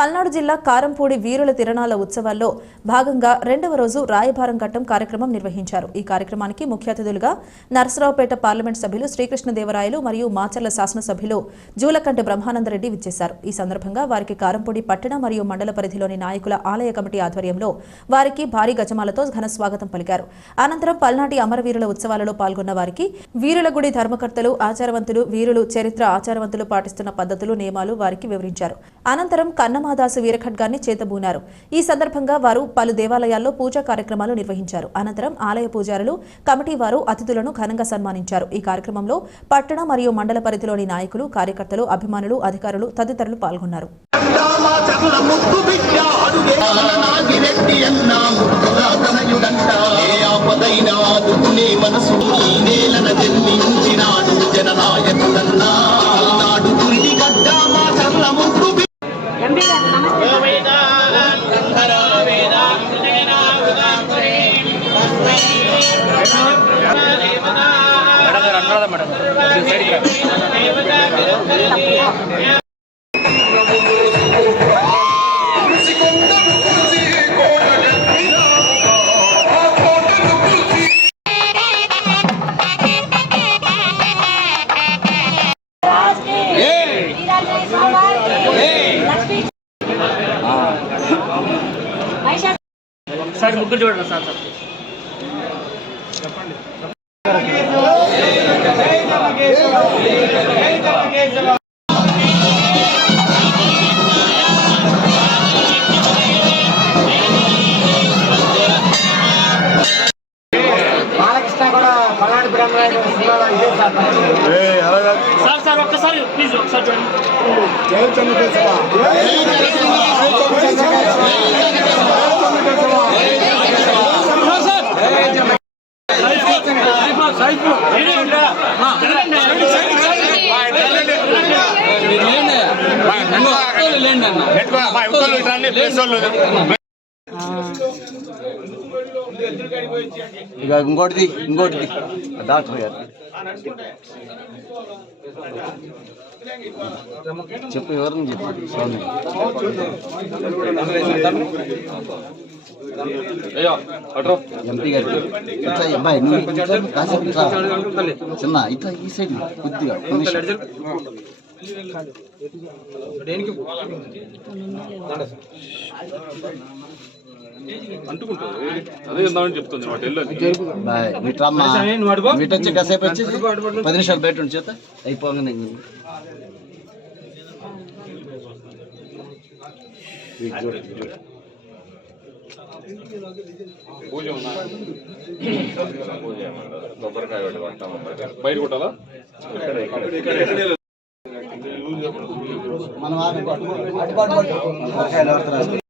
పల్నాడు జిల్లా కారంపూడి వీరుల తిరణాల ఉత్సవాల్లో భాగంగా రెండవ రోజు రాయబారం ఘట్టం కార్యక్రమం నిర్వహించారు. ఈ కార్యక్రమానికి ముఖ్య అతిథులుగా నరసరావుపేట పార్లమెంట్ సభ్యులు శ్రీకృష్ణదేవరాయలు మరియు మాచర్ల శాసనసభ్యులు జూలకంటి బ్రహ్మానందరెడ్డి విచ్చేశారు. ఈ సందర్భంగా వారికి కారంపూడి పట్టణ మరియు మండల పరిధిలోని నాయకుల ఆలయ కమిటీ ఆధ్వర్యంలో వారికి భారీ గజమాలతో ఘన స్వాగతం పలికారు. అనంతరం పల్నాటి అమరవీరుల ఉత్సవాలలో పాల్గొన్న వారికి వీరుల గుడి ధర్మకర్తలు, ఆచారవంతులు, వీరులు చరిత్ర ఆచారవంతులు పాటిస్తున్న పద్ధతులు, నియమాలు వారికి వివరించారు. అనంతరం కన్నమాదాసు వీరఖడ్గాన్ని చేతబూనారు. ఈ సందర్భంగా వారు పలు దేవాలయాల్లో పూజా కార్యక్రమాలు నిర్వహించారు. అనంతరం ఆలయ పూజారులు, కమిటీ వారు అతిథులను ఘనంగా సన్మానించారు. ఈ కార్యక్రమంలో పట్టణ మరియు మండల పరిధిలోని నాయకులు, కార్యకర్తలు, అభిమానులు, అధికారులు తదితరులు పాల్గొన్నారు. సార్ ముగ్గురు చూడండి సార్ చెప్పండి. సార్ సార్ ఒక్కసారి ప్లీజ్ ఒకసారి చూడండి. ఇక ఇంకోటిది డాక్టర్ గారు చెప్పు, ఎవరిని చెప్పు స్వామి. ఎంపీ గారు ఇట్లా అబ్బాయి నువ్వు కాసేపు చిన్న ఇట్లా ఈ సైడ్ కొద్దిగా వచ్చి కాసేపు వచ్చి 10 నిమిషాలు బయట ఉండి చేత అయిపోగానే బయట కొట్టాలా మనం